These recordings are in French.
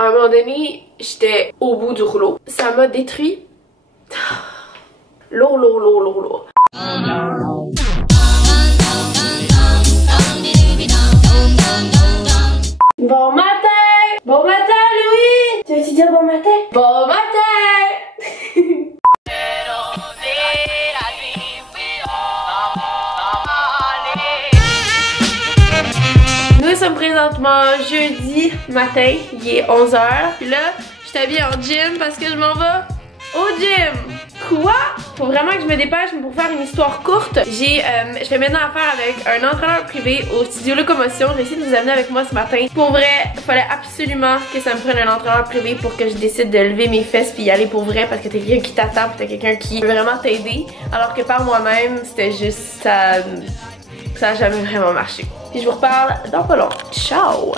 À un moment donné, j'étais au bout du rouleau. Ça m'a détruit. Lourd. Bon matin! Bon matin, Louis! Tu veux-tu dire bon matin? Bon matin! Nous sommes présentement jeudi matin, il est 11h. Puis là, je suis habillée en gym parce que je m'en vais au gym. Quoi? Faut vraiment que je me dépêche, mais pour faire une histoire courte, je fais maintenant affaire avec un entraîneur privé au studio Locomotion. J'ai essayé de vous amener avec moi ce matin. Pour vrai, il fallait absolument que ça me prenne un entraîneur privé pour que je décide de lever mes fesses puis y aller pour vrai, parce que t'as quelqu'un qui t'attend pis t'as quelqu'un qui veut vraiment t'aider. Alors que par moi-même, c'était juste ça a jamais vraiment marché. Puis je vous reparle dans pas long. Ciao!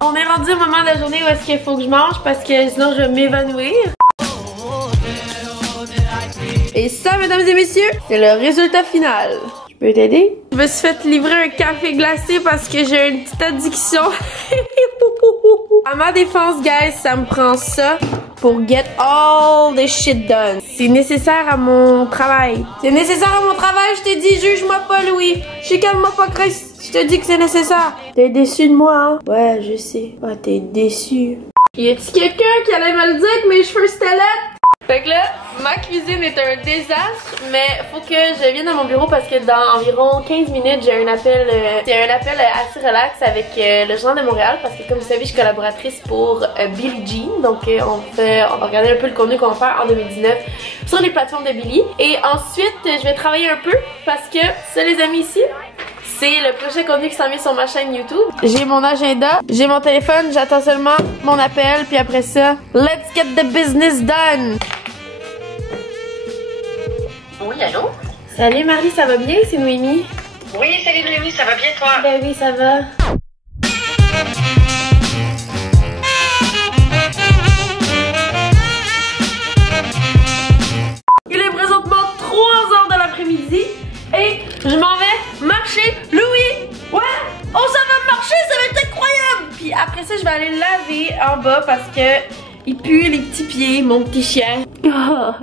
On est rendu au moment de la journée où est-ce qu'il faut que je mange parce que sinon je vais m'évanouir. Et ça, mesdames et messieurs, c'est le résultat final. Je peux t'aider? Je me suis fait livrer un café glacé parce que j'ai une petite addiction. À ma défense, guys, ça me prend ça pour get all the shit done. C'est nécessaire à mon travail. C'est nécessaire à mon travail, je te dis, juge-moi pas, Louis. Chicane-moi pas, Chris. Je te dis que c'est nécessaire. T'es déçu de moi, hein? Ouais, je sais. Ah, t'es déçu. Y a-t-il quelqu'un qui allait me le dire que mes cheveux c'était laid? Fait que là, ma cuisine est un désastre, mais faut que je vienne à mon bureau parce que dans environ 15 minutes, j'ai un appel, assez relax avec le Journal de Montréal, parce que comme vous savez, je suis collaboratrice pour Billie Jean, donc on va regarder un peu le contenu qu'on va faire en 2019 sur les plateformes de Billie. Et ensuite, je vais travailler un peu parce que ça, les amis, ici, c'est le prochain contenu qui s'en vient sur ma chaîne YouTube. J'ai mon agenda, j'ai mon téléphone, j'attends seulement mon appel, puis après ça, let's get the business done! Oui, allô? Salut Marie, ça va bien? C'est Noémie. Oui, salut Noémie, ça va bien toi? Ben oui, ça va. Il est présentement 3h de l'après-midi et je m'en vais marcher. Louis! Ouais! Oh, ça va marcher, ça va être incroyable! Puis après ça, je vais aller laver en bas parce que il pue les petits pieds, mon petit chien. Oh,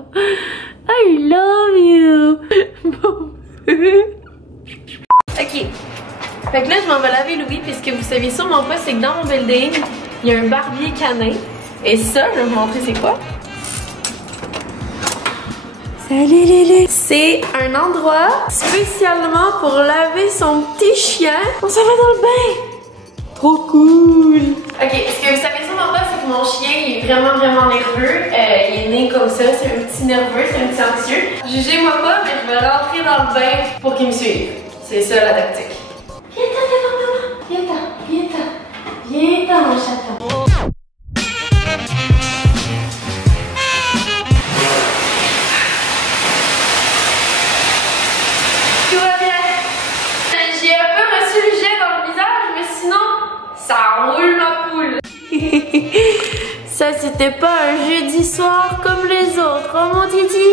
I love you! Ok. Fait que là, je m'en vais laver Louis, puisque vous savez sûrement pas, c'est que dans mon building, il y a un barbier canin. Et ça, je vais vous montrer c'est quoi. Salut Lily! C'est un endroit spécialement pour laver son petit chien. On s'en va dans le bain! Trop cool! Ok, ce que vous savez sûrement pas, c'est que mon chien il est vraiment nerveux. Il est né comme ça, c'est un petit nerveux, c'est un petit anxieux. Jugez-moi pas, mais je vais rentrer dans le bain pour qu'il me suive. C'est ça la tactique. Viens-t'en devant maman! Viens-t'en, mon chaton! Tout va bien! J'ai un peu reçu le jet dans le visage, mais sinon, ça roule ma poule! Ça c'était pas un jeudi soir comme les autres, oh mon titi!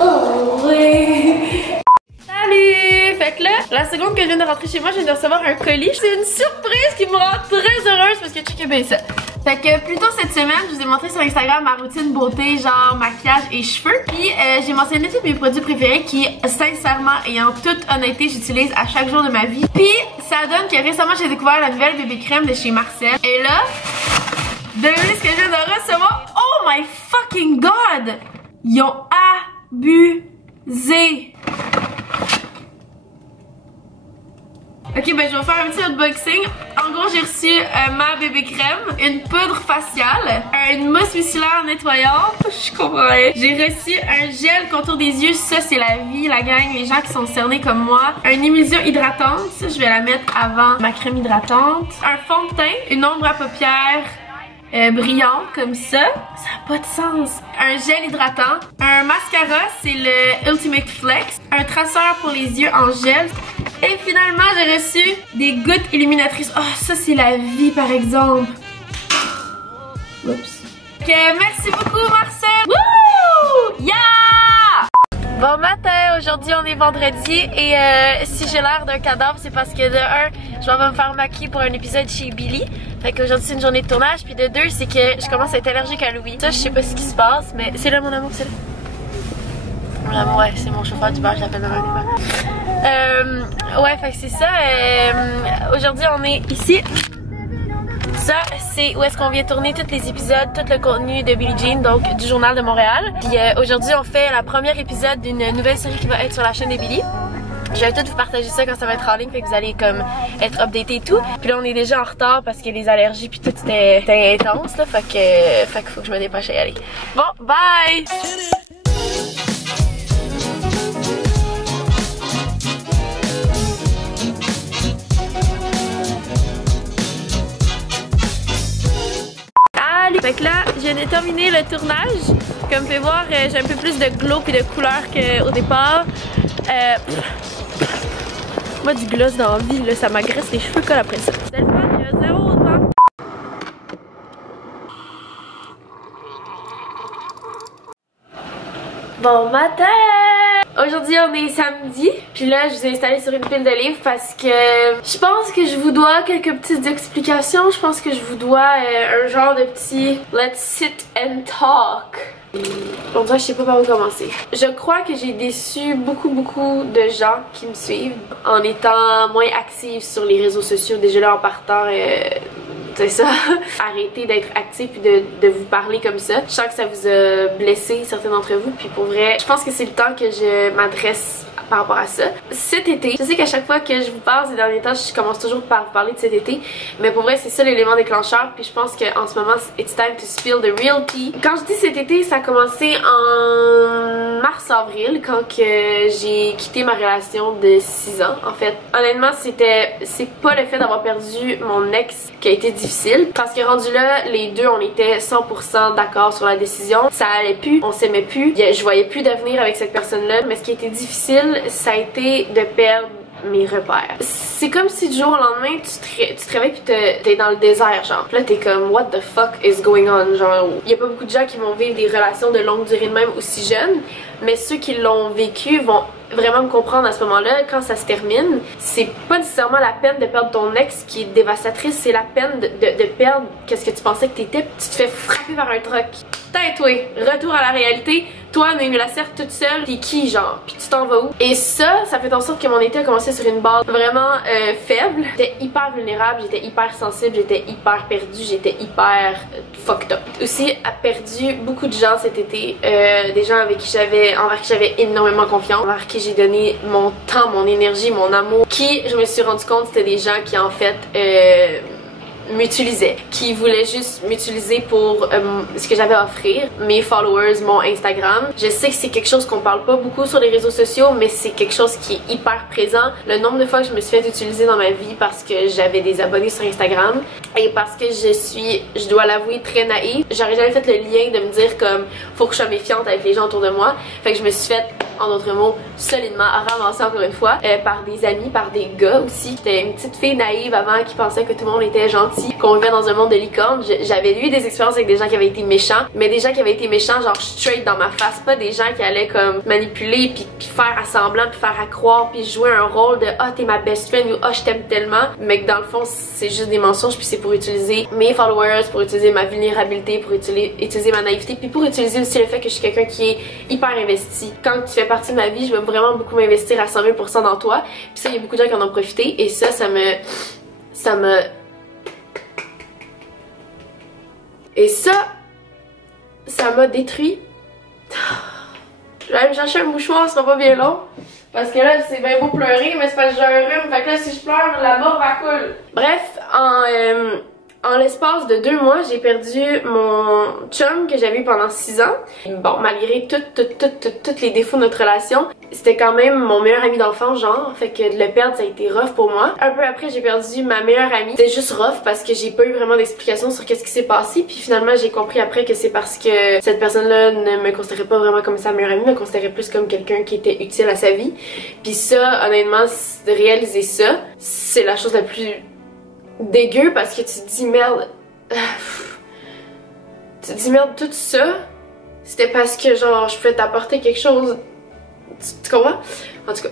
Oh ouais! Salut! Fait que là, la seconde que je viens de rentrer chez moi, je viens de recevoir un colis. C'est une surprise qui me rend très heureuse parce que checkez bien ça. Fait que plus tôt cette semaine, je vous ai montré sur Instagram ma routine beauté, genre maquillage et cheveux. Puis j'ai mentionné tous mes produits préférés qui, sincèrement et en toute honnêteté, j'utilise à chaque jour de ma vie. Puis ça donne que récemment j'ai découvert la nouvelle bébé crème de chez Marcel. Et là, devinez ce que je viens de recevoir. Oh my fucking god! Ils ont abusé. Ok, ben je vais faire un petit unboxing. En gros, j'ai reçu ma bébé crème, une poudre faciale, une mousse micellaire nettoyante, je comprends rien. J'ai reçu un gel contour des yeux, ça c'est la vie, la gang, les gens qui sont cernés comme moi. Une émulsion hydratante, ça je vais la mettre avant ma crème hydratante. Un fond de teint, une ombre à paupières brillant comme ça. Ça n'a pas de sens. Un gel hydratant. Un mascara, c'est le Ultimate Flex. Un traceur pour les yeux en gel. Et finalement, j'ai reçu des gouttes illuminatrices. Oh, ça, c'est la vie, par exemple. Oups. Ok, merci beaucoup, Marcel. Wouh! Yeah! Bon matin, aujourd'hui on est vendredi et si j'ai l'air d'un cadavre, c'est parce que de un, je vais me faire maquiller pour un épisode chez Billy. Fait qu'aujourd'hui c'est une journée de tournage, puis de deux, c'est que je commence à être allergique à Louis. Ça, je sais pas ce qui se passe, mais c'est là mon amour, c'est là. Mon amour, ouais, c'est mon chauffeur du bar, je l'appelle demain. Ouais, fait que c'est ça. Aujourd'hui on est ici. Ça, c'est où est-ce qu'on vient tourner tous les épisodes, tout le contenu de Billie Jean, donc du Journal de Montréal. Puis aujourd'hui, on fait la première épisode d'une nouvelle série qui va être sur la chaîne de Billie. Je vais tout vous partager ça quand ça va être en ligne, fait que vous allez comme être updaté et tout. Puis là, on est déjà en retard parce que les allergies puis tout c'était intense là, fait qu'il faut que je me dépêche à y aller. Bon, bye! Fait que là, je viens de terminer le tournage. Comme vous pouvez voir, j'ai un peu plus de glow et de couleur qu'au départ. Moi, du gloss dans la vie, là, ça m'agresse les cheveux collent après ça. C'est le fun, il y a zéro vent. Bon matin! Aujourd'hui on est samedi, puis là je vous ai installé sur une pile de livres parce que je pense que je vous dois quelques petites explications. Je pense que je vous dois un genre de petit let's sit and talk. On dirait que je sais pas par où commencer. Je crois que j'ai déçu beaucoup de gens qui me suivent en étant moins active sur les réseaux sociaux. Déjà là en partant c'est ça, arrêtez d'être actif et de vous parler comme ça. Je sens que ça vous a blessé certains d'entre vous, puis pour vrai, je pense que c'est le temps que je m'adresse par rapport à ça. Cet été, je sais qu'à chaque fois que je vous parle ces derniers temps, je commence toujours par vous parler de cet été, mais pour vrai c'est ça l'élément déclencheur, puis je pense qu'en ce moment it's time to spill the real tea. Quand je dis cet été, ça a commencé en mars-avril quand j'ai quitté ma relation de 6 ans. En fait, honnêtement c'est pas le fait d'avoir perdu mon ex qui a été difficile, parce que rendu là, les deux on était 100% d'accord sur la décision, ça allait plus, on s'aimait plus, je voyais plus d'avenir avec cette personne là, mais ce qui a été difficile ça a été de perdre mes repères. C'est comme si du jour au lendemain tu te réveilles pis t'es dans le désert genre. Là t'es comme what the fuck is going on genre. Il y a pas beaucoup de gens qui vont vivre des relations de longue durée de même aussi jeunes, mais ceux qui l'ont vécu vont vraiment me comprendre à ce moment-là. Quand ça se termine, c'est pas nécessairement la peine de perdre ton ex qui est dévastatrice, c'est la peine de perdre qu'est-ce que tu pensais que t'étais, tu te fais frapper par un truck. Tais-toi, retour à la réalité. Toi, Noémie Lacerte toute seule, t'es qui genre? Puis tu t'en vas où? Et ça fait en sorte que mon été a commencé sur une base vraiment faible. J'étais hyper vulnérable, j'étais hyper sensible, j'étais hyper perdue, j'étais hyper fucked up. Aussi, a perdu beaucoup de gens cet été, des gens envers qui j'avais énormément confiance, envers qui j'ai donné mon temps, mon énergie, mon amour, qui, je me suis rendu compte, c'était des gens qui en fait m'utilisaient, qui voulaient juste m'utiliser pour ce que j'avais à offrir, mes followers, mon Instagram. Je sais que c'est quelque chose qu'on parle pas beaucoup sur les réseaux sociaux, mais c'est quelque chose qui est hyper présent. Le nombre de fois que je me suis fait utiliser dans ma vie parce que j'avais des abonnés sur Instagram et parce que je dois l'avouer, très naïve. J'aurais jamais fait le lien de me dire comme faut que je sois méfiante avec les gens autour de moi. Fait que je me suis fait, en d'autres mots, solidement ramasser encore une fois par des amis, par des gars aussi. J'étais une petite fille naïve avant qui pensait que tout le monde était gentil, qu'on vivait dans un monde de licorne. J'avais eu des expériences avec des gens qui avaient été méchants, mais des gens qui avaient été méchants genre straight dans ma face, pas des gens qui allaient comme manipuler puis faire à semblant puis faire à croire puis jouer un rôle de ah t'es ma best friend ou ah je t'aime tellement, mais que dans le fond c'est juste des mensonges puis c'est pour utiliser mes followers, pour utiliser ma vulnérabilité, pour utiliser ma naïveté puis pour utiliser aussi le fait que je suis quelqu'un qui est hyper investi. Quand tu fais partie de ma vie, je veux vraiment beaucoup m'investir à 120% dans toi, puis ça il y a beaucoup de gens qui en ont profité et ça et ça m'a détruit. Je vais aller me chercher un mouchoir, ce sera pas bien long. Parce que là, c'est bien beau pleurer, mais c'est parce que j'ai un rhume. Fait que là, si je pleure, la mort va couler. Bref, En l'espace de 2 mois, j'ai perdu mon chum que j'avais eu pendant 6 ans. Bon, malgré tous les défauts de notre relation, c'était quand même mon meilleur ami d'enfance, genre. Fait que de le perdre, ça a été rough pour moi. Un peu après, j'ai perdu ma meilleure amie. C'était juste rough parce que j'ai pas eu vraiment d'explication sur qu'est-ce qui s'est passé. Puis finalement, j'ai compris après que c'est parce que cette personne-là ne me considérait pas vraiment comme sa meilleure amie, me considérait plus comme quelqu'un qui était utile à sa vie. Puis ça, honnêtement, de réaliser ça, c'est la chose la plus dégueu parce que tu te dis merde, tu te dis merde, tout ça c'était parce que genre je pouvais t'apporter quelque chose, tu comprends? En tout cas,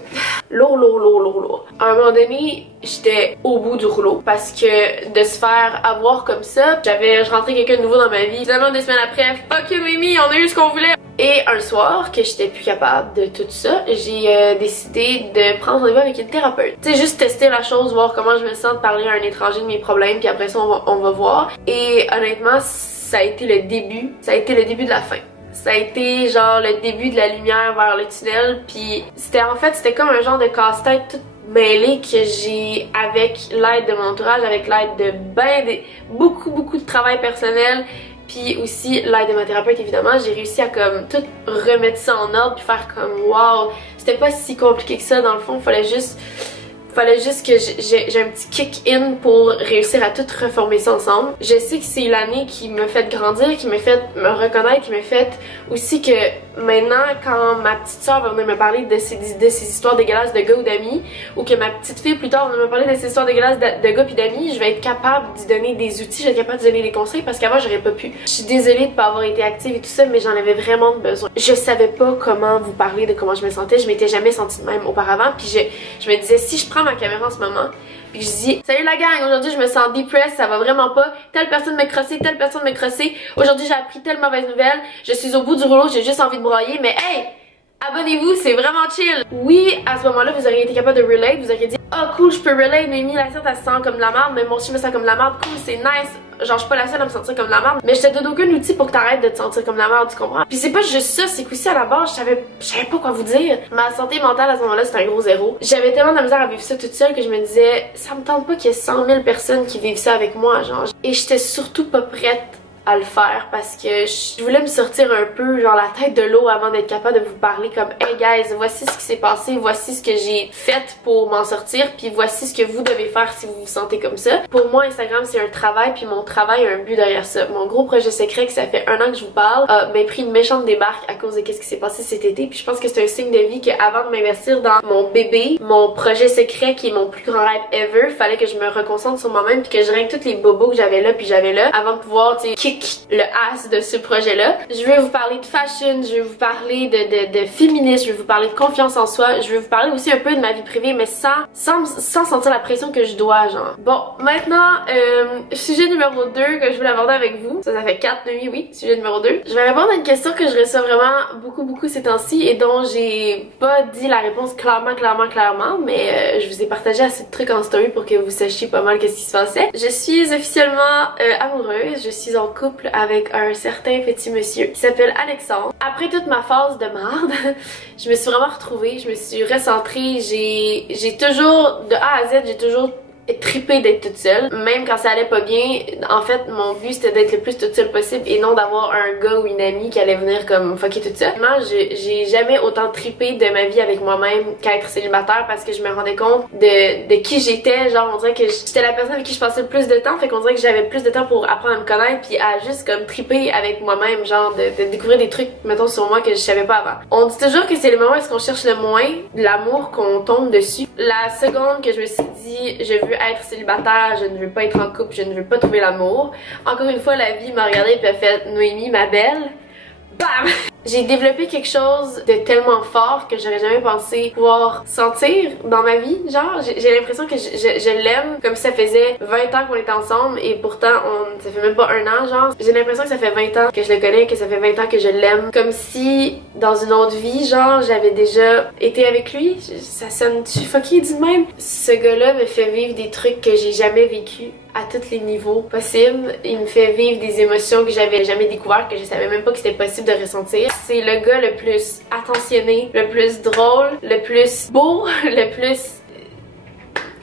lourd. À un moment donné, j'étais au bout du rouleau parce que de se faire avoir comme ça, je rentrais quelqu'un de nouveau dans ma vie. Finalement, 2 semaines après, fuck you Mimi, on a eu ce qu'on voulait. Et un soir, que j'étais plus capable de tout ça, j'ai décidé de prendre rendez-vous avec une thérapeute. Tu sais, juste tester la chose, voir comment je me sens de parler à un étranger de mes problèmes, puis après ça, on va voir. Et honnêtement, ça a été le début de la fin. Ça a été genre le début de la lumière vers le tunnel, puis c'était comme un genre de casse-tête tout mêlé que j'ai avec l'aide de mon entourage, avec l'aide de beaucoup de travail personnel, puis aussi l'aide de ma thérapeute évidemment. J'ai réussi à comme tout remettre ça en ordre puis faire comme wow, c'était pas si compliqué que ça dans le fond, fallait juste que j'ai un petit kick-in pour réussir à tout reformer ça ensemble. Je sais que c'est l'année qui m'a fait grandir, qui m'a fait me reconnaître, qui m'a fait aussi que maintenant, quand ma petite soeur va venir me parler de ces histoires dégueulasses de gars ou d'amis, ou que ma petite fille plus tard va venir me parler de ces histoires dégueulasses de gars pis d'amis, je vais être capable d'y donner des outils, je vais être capable de donner des conseils parce qu'avant j'aurais pas pu. Je suis désolée de pas avoir été active et tout ça, mais j'en avais vraiment besoin. Je savais pas comment vous parler de comment je me sentais, je m'étais jamais sentie de même auparavant, puis je me disais si je prends ma caméra en ce moment puis je dis salut la gang, aujourd'hui je me sens depressed, ça va vraiment pas, telle personne m'a crossé, aujourd'hui j'ai appris telle mauvaise nouvelle, je suis au bout du rouleau, j'ai juste envie de broyer, mais hey, abonnez-vous, c'est vraiment chill. Oui, à ce moment-là, vous auriez été capable de relate, vous auriez dit oh cool, je peux relate, Noémie, la sienne elle se sent comme de la merde, mais moi aussi je me sens comme de la merde, cool, c'est nice. Genre je suis pas la seule à me sentir comme de la merde, mais je te donne aucun outil pour que t'arrêtes de te sentir comme de la merde, tu comprends? Puis c'est pas juste ça, c'est qu'aussi à la base, je savais pas quoi vous dire. Ma santé mentale à ce moment-là, c'était un gros zéro. J'avais tellement de la misère à vivre ça toute seule que je me disais, ça me tente pas qu'il y ait 100 000 personnes qui vivent ça avec moi, genre. Et j'étais surtout pas prête à le faire parce que je voulais me sortir un peu genre la tête de l'eau avant d'être capable de vous parler comme hey guys, voici ce qui s'est passé, voici ce que j'ai fait pour m'en sortir, puis voici ce que vous devez faire si vous vous sentez comme ça. Pour moi, Instagram c'est un travail, puis mon travail a un but derrière ça. Mon gros projet secret, que ça fait 1 an que je vous parle, m'a pris une méchante débarque à cause de qu'est-ce qui s'est passé cet été, puis je pense que c'est un signe de vie qu'avant de m'investir dans mon bébé, mon projet secret qui est mon plus grand rêve ever, fallait que je me reconcentre sur moi-même puis que je règle tous les bobos que j'avais là avant de pouvoir, tu sais, kick le ass de ce projet-là. Je vais vous parler de fashion, je vais vous parler de féminisme, je vais vous parler de confiance en soi, je vais vous parler aussi un peu de ma vie privée, mais sans sentir la pression que je dois, genre. Bon, maintenant, sujet numéro 2 que je voulais aborder avec vous. Ça fait 4 nuits, oui, sujet numéro 2. Je vais répondre à une question que je reçois vraiment beaucoup ces temps-ci et dont j'ai pas dit la réponse clairement, mais je vous ai partagé assez de trucs en story pour que vous sachiez pas mal qu'est-ce qui se passait. Je suis officiellement amoureuse, je suis en couple avec un certain petit monsieur qui s'appelle Alexandre. Après toute ma phase de marde, je me suis vraiment retrouvée, je me suis recentrée, j'ai toujours, de A à Z, j'ai toujours trippé d'être toute seule, même quand ça allait pas bien. En fait, mon but c'était d'être le plus toute seule possible et non d'avoir un gars ou une amie qui allait venir comme fucker toute seule. Moi, j'ai jamais autant trippé de ma vie avec moi-même qu'être célibataire parce que je me rendais compte de qui j'étais. Genre, on dirait que j'étais la personne avec qui je passais le plus de temps, fait qu'on dirait que j'avais plus de temps pour apprendre à me connaître puis à juste comme tripper avec moi-même, genre de découvrir des trucs, mettons, sur moi que je savais pas avant. On dit toujours que c'est le moment où est-ce qu'on cherche le moins l'amour qu'on tombe dessus. La seconde que je me suis dit, je veux être célibataire, je ne veux pas être en couple, je ne veux pas trouver l'amour. Encore une fois, la vie m'a regardée et a fait Noémie, ma belle. Bam! J'ai développé quelque chose de tellement fort que j'aurais jamais pensé pouvoir sentir dans ma vie. Genre, j'ai l'impression que je l'aime comme si ça faisait 20 ans qu'on est ensemble et pourtant ça fait même pas 1 an, genre. J'ai l'impression que ça fait 20 ans que je le connais, que ça fait 20 ans que je l'aime. Comme si, dans une autre vie, genre, j'avais déjà été avec lui. Ça sonne-tu fucké du même? Ce gars-là me fait vivre des trucs que j'ai jamais vécu à tous les niveaux possibles. Il me fait vivre des émotions que j'avais jamais découvertes, que je savais même pas que c'était possible de ressentir. C'est le gars le plus attentionné, le plus drôle, le plus beau, le plus...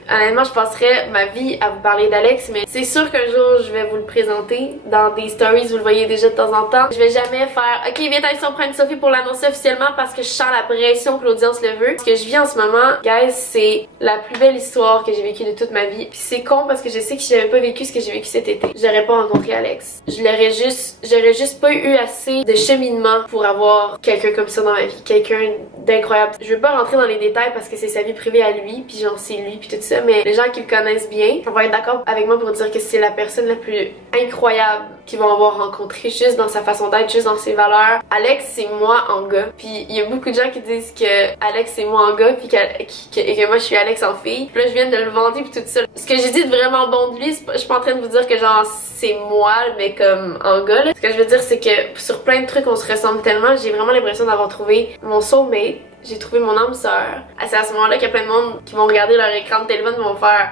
Honnêtement, je passerais ma vie à vous parler d'Alex, mais c'est sûr qu'un jour je vais vous le présenter dans des stories, vous le voyez déjà de temps en temps. Je vais jamais faire ok, viens t'aller on prend une Sophie pour l'annoncer officiellement parce que je sens la pression que l'audience le veut. Ce que je vis en ce moment, guys, c'est la plus belle histoire que j'ai vécue de toute ma vie. Puis c'est con parce que je sais que si j'avais pas vécu ce que j'ai vécu cet été, j'aurais pas rencontré Alex. J'aurais juste pas eu assez de cheminement pour avoir quelqu'un comme ça dans ma vie, quelqu'un d'incroyable. Je veux pas rentrer dans les détails parce que c'est sa vie privée à lui, puis genre c'est lui puis tout ça, mais les gens qui le connaissent bien vont être d'accord avec moi pour dire que c'est la personne la plus incroyable qu'ils vont avoir rencontré juste dans sa façon d'être, juste dans ses valeurs. Alex, c'est moi en gars. Puis il y a beaucoup de gens qui disent que Alex c'est moi en gars puis que moi je suis Alex en fille. Puis là je viens de le vanter puis tout ça. Ce que j'ai dit de vraiment bon de lui, je suis pas en train de vous dire que genre c'est moi mais comme en gars là. Ce que je veux dire c'est que sur plein de trucs on se ressemble tellement. J'ai vraiment l'impression d'avoir trouvé mon soulmate. J'ai trouvé mon âme sœur. C'est à ce moment là qu'il y a plein de monde qui vont regarder leur écran de téléphone et vont faire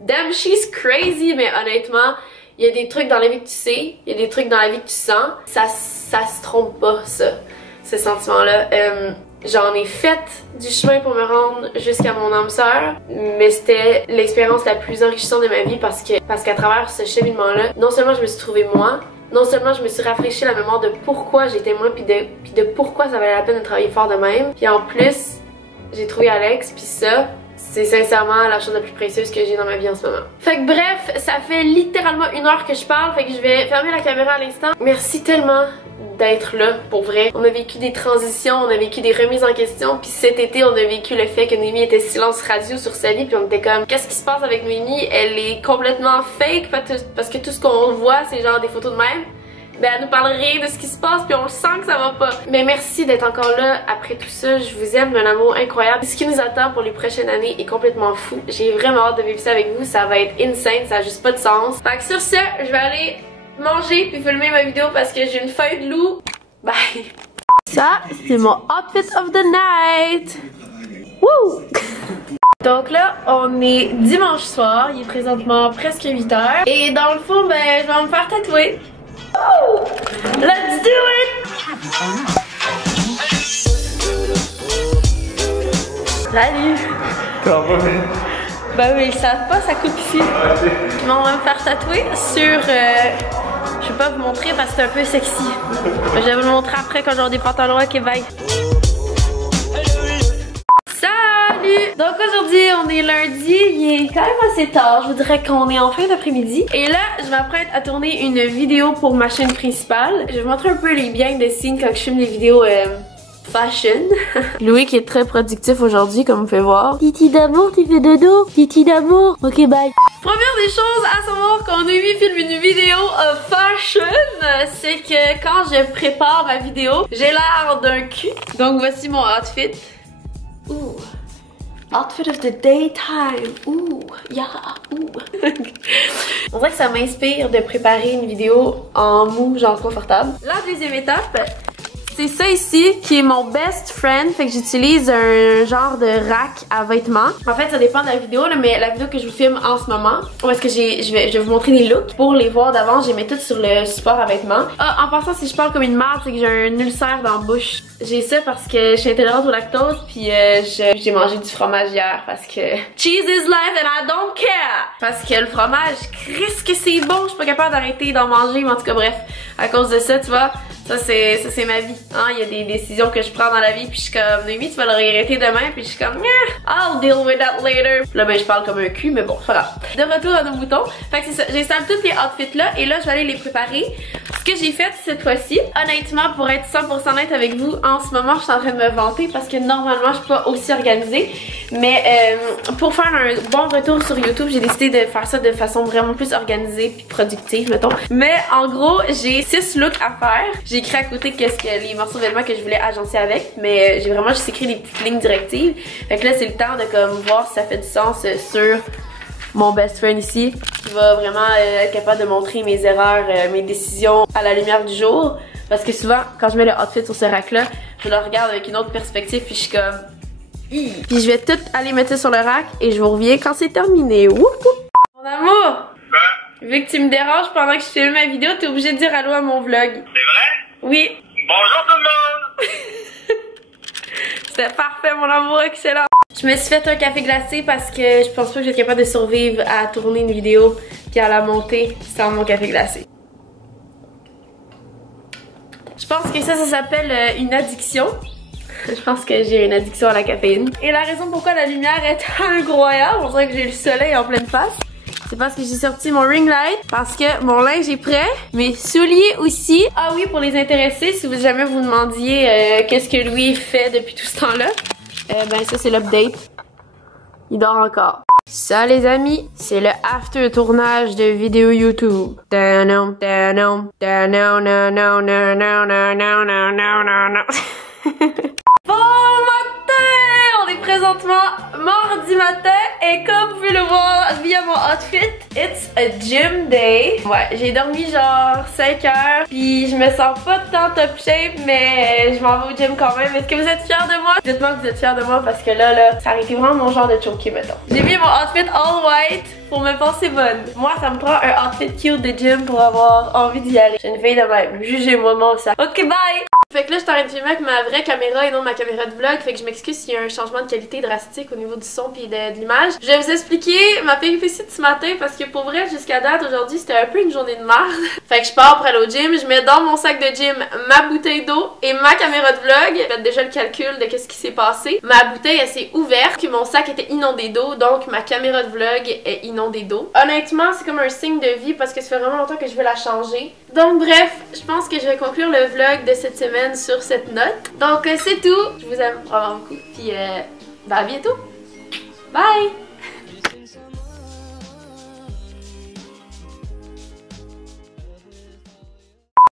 damn she's crazy, mais honnêtement il y a des trucs dans la vie que tu sais, il y a des trucs dans la vie que tu sens, ça se trompe pas ça, ce sentiment-là. J'en ai fait du chemin pour me rendre jusqu'à mon âme sœur, mais c'était l'expérience la plus enrichissante de ma vie parce qu'à travers ce cheminement-là, non seulement je me suis trouvée moi, non seulement je me suis rafraîchi la mémoire de pourquoi j'étais moi puis de pourquoi ça valait la peine de travailler fort de même, puis en plus j'ai trouvé Alex puis ça c'est sincèrement la chose la plus précieuse que j'ai dans ma vie en ce moment. Fait que bref, ça fait littéralement 1 heure que je parle, fait que je vais fermer la caméra à l'instant. Merci tellement d'être là, pour vrai. On a vécu des transitions, on a vécu des remises en question, puis cet été on a vécu le fait que Noémie était silence radio sur sa vie, puis on était comme qu'est-ce qui se passe avec Noémie? Elle est complètement fake parce que tout ce qu'on voit c'est genre des photos de même. Ben elle nous parle rien de ce qui se passe puis on le sent que ça va pas. Mais merci d'être encore là après tout ça, je vous aime, un amour incroyable. Ce qui nous attend pour les prochaines années est complètement fou. J'ai vraiment hâte de vivre ça avec vous, ça va être insane, ça a juste pas de sens. Fait que sur ce, je vais aller manger puis filmer ma vidéo parce que j'ai une feuille de loup. Bye! Ça, c'est mon outfit of the night! Wouh! Donc là, on est dimanche soir, il est présentement presque 8h. Et dans le fond, ben, je vais me faire tatouer. Oh! Let's do it! Salut! Comment va? Ben oui, ils savent pas, ça coupe ici. Ils vont me faire tatouer sur... je vais pas vous montrer parce que c'est un peu sexy. Je vais vous le montrer après quand j'aurai des pantalons à Québec. Salut! Donc aujourd'hui, on est lundi, il est quand même assez tard, je vous dirais qu'on est en fin d'après-midi. Et là, je m'apprête à tourner une vidéo pour ma chaîne principale. Je vais vous montrer un peu les behind the scenes quand je filme les vidéos fashion. Louis qui est très productif aujourd'hui, comme vous pouvez voir. Titi d'amour, tu fais dodo? Titi d'amour, ok bye. Première des choses à savoir quand Noémie filme une vidéo fashion, c'est que quand je prépare ma vidéo, j'ai l'air d'un cul. Donc voici mon outfit. Ouh. Outfit of the daytime. Ouh, yeah, ouh. On dirait que ça m'inspire de préparer une vidéo en mou, genre confortable. La deuxième étape, c'est ça ici qui est mon best friend. Fait que j'utilise un genre de rack à vêtements. En fait, ça dépend de la vidéo, là, mais la vidéo que je vous filme en ce moment, où est-ce que je vais vous montrer des looks. Pour les voir d'avance, je les mets toutes sur le support à vêtements. Ah, en passant, si je parle comme une merde, c'est que j'ai un ulcère dans la bouche. J'ai ça parce que je suis intolérante au lactose, puis j'ai mangé du fromage hier parce que cheese is life and I don't care. Parce que le fromage, Christ que c'est bon, je suis pas capable d'arrêter d'en manger, mais en tout cas bref, à cause de ça, tu vois, ça c'est ma vie. Hein? Il y a des décisions que je prends dans la vie, puis je suis comme Noémie, tu vas le regretter demain, puis je suis comme I'll deal with that later. Puis là ben je parle comme un cul, mais bon, c'est pas grave. De retour à nos moutons. Fait que c'est ça, j'installe tous les outfits là, et là je vais aller les préparer. Ce que j'ai fait cette fois-ci, honnêtement, pour être 100% honnête avec vous, en ce moment je suis en train de me vanter parce que normalement je suis pas aussi organisée, mais pour faire un bon retour sur YouTube, j'ai décidé de faire ça de façon vraiment plus organisée puis productive, mettons. Mais en gros, j'ai 6 looks à faire. J'ai écrit à côté qu'est-ce que les morceaux de vêtements que je voulais agencer avec, mais j'ai vraiment juste écrit des petites lignes directives. Fait que là c'est le temps de comme voir si ça fait du sens sur mon best friend ici, qui va vraiment être capable de montrer mes erreurs, mes décisions à la lumière du jour. Parce que souvent, quand je mets le outfit sur ce rack-là, je le regarde avec une autre perspective puis je suis comme... Puis je vais tout aller mettre ça sur le rack et je vous reviens quand c'est terminé. Wouhou! Mon amour! Vu que tu me déranges pendant que je filme ma vidéo, t'es obligé de dire allô à mon vlog. C'est vrai? Oui. Bonjour tout le monde! C'était parfait, mon amour, excellent. Je me suis fait un café glacé parce que je pense pas que je vais être capable de survivre à tourner une vidéo puis à la monter sans mon café glacé. Je pense que ça s'appelle une addiction. Je pense que j'ai une addiction à la caféine. Et la raison pourquoi la lumière est incroyable, on dirait que j'ai le soleil en pleine face, c'est parce que j'ai sorti mon ring light, parce que mon linge est prêt, mes souliers aussi. Ah oui, pour les intéressés, si vous jamais vous demandiez qu'est-ce que Louis fait depuis tout ce temps-là, ben ça c'est l'update. Il dort encore. Ça les amis, c'est le after tournage de vidéo YouTube. Bon matin! On est présentement mardi matin et comme vous pouvez le voir via mon outfit, it's a gym day. Ouais, j'ai dormi genre 5 heures puis je me sens pas tant top shape mais je m'en vais au gym quand même. Est-ce que vous êtes fiers de moi? Dites-moi que vous êtes fiers de moi parce que là, ça aurait été vraiment mon genre de choker mettons. J'ai mis mon outfit all white pour me penser bonne. Moi, ça me prend un outfit cute de gym pour avoir envie d'y aller. J'ai une fille de même. Jugez-moi mon ça. Ok, bye! Fait que là, je suis en train de filmer avec ma vraie caméra et non ma caméra de vlog. Fait que je m'excuse s'il y a un changement de qualité drastique au niveau du son puis de l'image. Je vais vous expliquer ma péripétie de ce matin parce que pour vrai, jusqu'à date, aujourd'hui, c'était un peu une journée de merde. Fait que je pars pour aller au gym. Je mets dans mon sac de gym ma bouteille d'eau et ma caméra de vlog. Faites déjà le calcul de qu'est-ce qui s'est passé. Ma bouteille, elle s'est ouverte puis mon sac était inondé d'eau. Donc, ma caméra de vlog est inondée d'eau. Honnêtement, c'est comme un signe de vie parce que ça fait vraiment longtemps que je veux la changer. Donc bref, je pense que je vais conclure le vlog de cette semaine sur cette note. Donc c'est tout. Je vous aime vraiment beaucoup. Puis à bientôt. Bye!